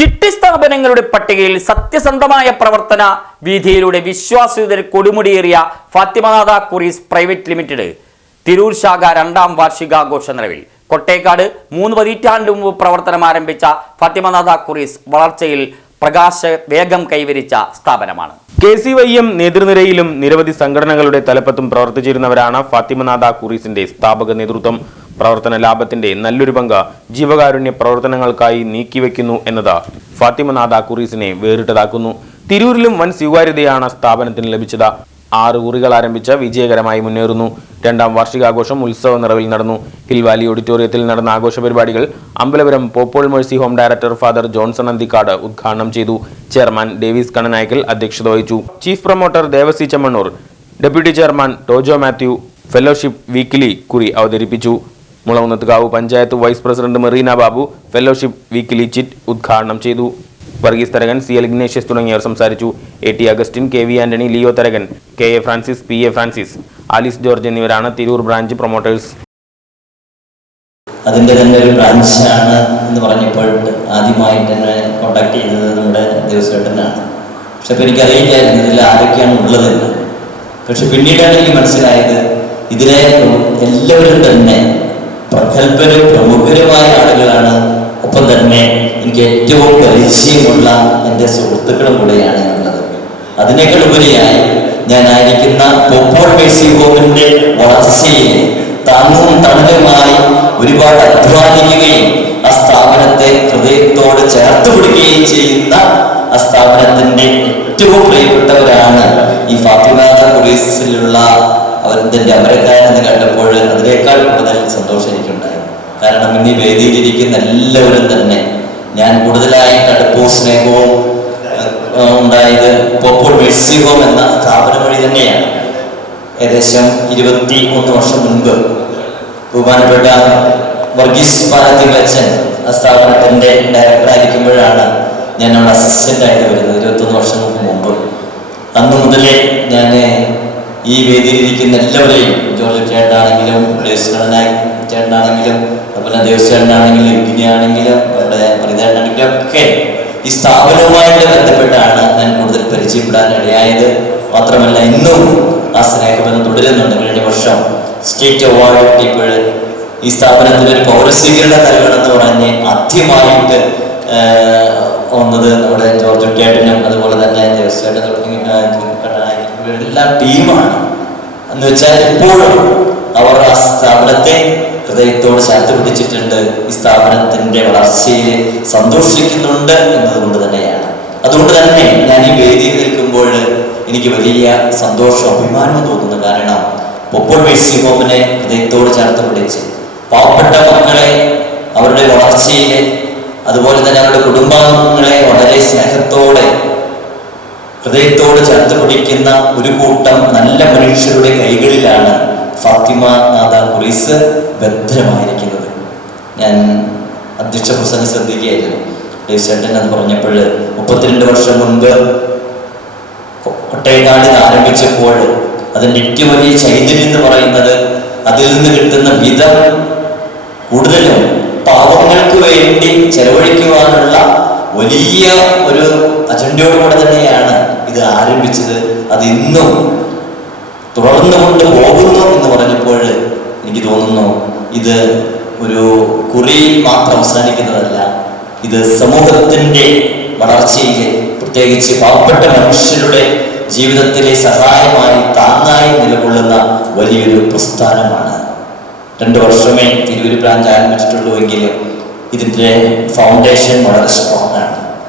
ചിട്ടി സ്ഥാപനങ്ങളുടെ പട്ടികയിൽ സത്യസന്ധമായ പ്രവർത്തന വീതിയിലൂടെ വിശ്വാസ്യതയിൽ കൊടുമുടിയേറിയ ഫാത്തിമനാഥ കുറീസ് പ്രൈവറ്റ് ലിമിറ്റഡ്. തിരൂർ ശാഖ രണ്ടാം വാർഷികാഘോഷ നിലവിൽ. കൊട്ടേക്കാട് മൂന്ന് പതിറ്റാണ്ട് മുമ്പ് പ്രവർത്തനം ആരംഭിച്ച ഫാത്തിമനാഥ കുറീസ് വളർച്ചയിൽ പ്രകാശ വേഗം കൈവരിച്ച സ്ഥാപനമാണ്. കെ സി വൈ എം നേതൃനിരയിലും നിരവധി സംഘടനകളുടെ തലപ്പത്തും പ്രവർത്തിച്ചിരുന്നവരാണ് ഫാത്തിമനാഥ കുറീസിന്റെ സ്ഥാപക നേതൃത്വം. പ്രവർത്തന ലാഭത്തിന്റെ നല്ലൊരു പങ്ക് ജീവകാരുണ്യ പ്രവർത്തനങ്ങൾക്കായി നീക്കിവെക്കുന്നു എന്നത് ഫാത്തിമനാഥ കുറീസിനെ വേറിട്ടതാക്കുന്നു. തിരൂരിലും വൻ സ്വീകാര്യതയാണ് സ്ഥാപനത്തിന് ലഭിച്ചത്. ആറ് കുറികൾ ആരംഭിച്ച വിജയകരമായി മുന്നേറുന്നു. രണ്ടാം വാർഷികാഘോഷം ഉത്സവ നിറവിൽ നടന്നു. ഹിൽ വാലി ഓഡിറ്റോറിയത്തിൽ നടന്ന ആഘോഷ പരിപാടികൾ Ambalapuram Pope Paul mercy home director father Johnson Anthikkad ഉദ്ഘാടനം ചെയ്തു. ചെയർമാൻ ഡേവിസ് കണ്ണനായ്ക്കൽ അധ്യക്ഷത വഹിച്ചു. Chief promoter Devassy Chemmannur deputy chairman Tojo Mathew fellowship weekly കുറി അവതരിപ്പിച്ചു. Mulakunnathukavu panchayat vice president Merina Babu fellowship weekly chit ഉദ്ഘാടനം ചെയ്തു. Varghese Tharakan C L Ignatius തുടങ്ങിയവർ സംസാരിച്ചു. A T Augustine K V Antony Leo Tharakan K A Francis P A Francis Alice George എന്നിവരാണ് Tirur branch promoters. അതിന്റെ തന്നെ ഒരു ബ്രാഞ്ചാണ് എന്ന് പറഞ്ഞപ്പോൾ ആദ്യമായിട്ട് എന്നെ കോണ്ടാക്ട് ചെയ്തത് നമ്മുടെ ദേവസ്വേട്ടനാണ്. പക്ഷെ അപ്പോൾ എനിക്കറിയില്ലായിരുന്നു ഇതിൽ ആരൊക്കെയാണ് ഉള്ളതെന്ന് പക്ഷെ പിന്നീടാണ് എനിക്ക് മനസ്സിലായത് ഇതിലെ എല്ലാവരും തന്നെ പ്രഗത്ഭരും പ്രമുഖരുമായ ആളുകളാണ്. ഒപ്പം തന്നെ എനിക്ക് ഏറ്റവും പരിചയമുള്ള എന്റെ സുഹൃത്തുക്കളും കൂടെയാണ് ഉള്ളത്. അതിനേക്കാൾ ഉപരിയായി ഞാനായിരിക്കുന്ന പോപ്പോൾ മേഴ്സി ഹോമിന്റെ വളർച്ചയിൽ താങ്ങും തണലുമായി ഒരുപാട് അധ്വാനിക്കുകയും ആ സ്ഥാപനത്തെ ഹൃദയത്തോട് ചേർത്ത് പിടിക്കുകയും ചെയ്യുന്ന ആ സ്ഥാപനത്തിന്റെ ഏറ്റവും പ്രിയപ്പെട്ടവരാണ് ഈ ഫാത്തിമ കുറീസിലുള്ള അവരുടെ അമരക്കാരെന്ന് കണ്ടപ്പോൾ അതിനേക്കാൾ കൂടുതൽ സന്തോഷം എനിക്കുണ്ടായി. കാരണം ഇന്ന് ഈ വേദിയിലിരിക്കുന്ന എല്ലാവരും തന്നെ ഞാൻ കൂടുതലായിട്ട് അടുപ്പവും സ്നേഹവും ഉണ്ടായത് പോപ്പോൾ മെഴ്സി ഹോം എന്ന സ്ഥാപനം വഴി തന്നെയാണ്. ഏകദേശം ഇരുപത്തി ഒന്ന് വർഷം മുൻപ് ബഹുമാനപ്പെട്ട വർഗീസ് പാലത്തികളച്ചൻ ആ സ്ഥാപനത്തിന്റെ ഡയറക്ടറായിരിക്കുമ്പോഴാണ് ഞാൻ അവിടെ അസിസ്റ്റന്റ് ആയിട്ട് വരുന്നത് ഇരുപത്തൊന്ന് വർഷങ്ങൾക്ക് മുമ്പ് അന്ന് മുതലേ ഞാൻ ഈ വേദിയിലിരിക്കുന്ന എല്ലാവരെയും ജോർജ് ചേട്ടനാണെങ്കിലും ദേശനായ ചേട്ടനാണെങ്കിലും അതുപോലെ ദേവസ്വേട്ടനാണെങ്കിലും ഇഗ്നിയാണെങ്കിലും അവിടെ മറിതേട്ടനാണെങ്കിലും ഒക്കെ ഈ സ്ഥാപനവുമായിട്ട് ബന്ധപ്പെട്ടാണ് ഞാൻ കൂടുതൽ പരിചയപ്പെടാൻ ഇടയായത്. മാത്രമല്ല ഇന്നും ആ സ്നേഹബന്ധം തുടരുന്നുണ്ട്. കഴിഞ്ഞ വർഷം സ്റ്റേറ്റ് അവാർഡ് കിട്ടിയപ്പോൾ ഈ സ്ഥാപനത്തിന് ഒരു പൗരസ്വീകരണം നൽകണമെന്ന് പറഞ്ഞ് ആദ്യമായിട്ട് വന്നത് നമ്മുടെ ജോർജ് കുട്ടിയേട്ടനും അതുപോലെ തന്നെ ദേവസ്വേട്ടൻ തുടങ്ങി എല്ലാ ടീമാണ്. എന്ന് വെച്ചാൽ ഇപ്പോഴും അവർ ആ സ്ഥാപനത്തെ ഹൃദയത്തോട് ചേർത്ത് പിടിച്ചിട്ടുണ്ട്. ഈ സ്ഥാപനത്തിന്റെ വളർച്ചയിൽ സന്തോഷിക്കുന്നുണ്ട് എന്നതുകൊണ്ട് തന്നെയാണ്. അതുകൊണ്ട് തന്നെ ഞാൻ ഈ വേദിയിൽ നിൽക്കുമ്പോൾ എനിക്ക് വലിയ സന്തോഷവും അഭിമാനവും തോന്നുന്നു കാരണം പൊപ്പോൾ മേഴ്സി ഹോമിനെ ഹൃദയത്തോട് ചേർത്ത് പിടിച്ച് പാവപ്പെട്ട മക്കളെ അവരുടെ വളർച്ചയിൽ അതുപോലെ തന്നെ അവരുടെ കുടുംബാംഗങ്ങളെ വളരെ സ്നേഹത്തോടെ ഹൃദയത്തോട് ചേർത്ത് പിടിക്കുന്ന ഒരു കൂട്ടം നല്ല മനുഷ്യരുടെ കൈകളിലാണ് ഫാത്തിമ നാഥ കുറിസ് ഭദ്രമായിരിക്കുന്നത് ഞാൻ അധ്യക്ഷ പ്രസംഗം ശ്രദ്ധിക്കുകയായിരുന്നു. ദേവ്ചേട്ടൻ എന്ന് പറഞ്ഞപ്പോൾ മുപ്പത്തിരണ്ട് വർഷം മുൻപ് കൊട്ടയക്കാട് ആരംഭിച്ചപ്പോൾ അതിന്റെ ഏറ്റവും വലിയ ചൈതന്യം എന്ന് പറയുന്നത് അതിൽ നിന്ന് കിട്ടുന്ന വിധം കൂടുതലും പാവങ്ങൾക്ക് വേണ്ടി ചെലവഴിക്കുവാനുള്ള വലിയ ഒരു അജണ്ടയോടുകൂടെ തന്നെയാണ് ആരംഭിച്ചത് അത് ഇന്നും തുടർന്നു കൊണ്ട് പോകുന്നു എന്ന് പറഞ്ഞപ്പോൾ എനിക്ക് തോന്നുന്നു ഇത് ഒരു കുറി മാത്രം അവസാനിക്കുന്നതല്ല. ഇത് സമൂഹത്തിന്റെ വളർച്ചയിൽ പ്രത്യേകിച്ച് പാവപ്പെട്ട മനുഷ്യരുടെ ജീവിതത്തിലെ സഹായമായി താങ്ങായി നിലകൊള്ളുന്ന വലിയൊരു പ്രസ്ഥാനമാണ്. രണ്ട് വർഷമേ തിരൂര് ബ്രാഞ്ച് ആരംഭിച്ചിട്ടുള്ളൂ എങ്കിലും ഇതിന്റെ ഫൗണ്ടേഷൻ വളരെ സ്ട്രോങ് ആണ്.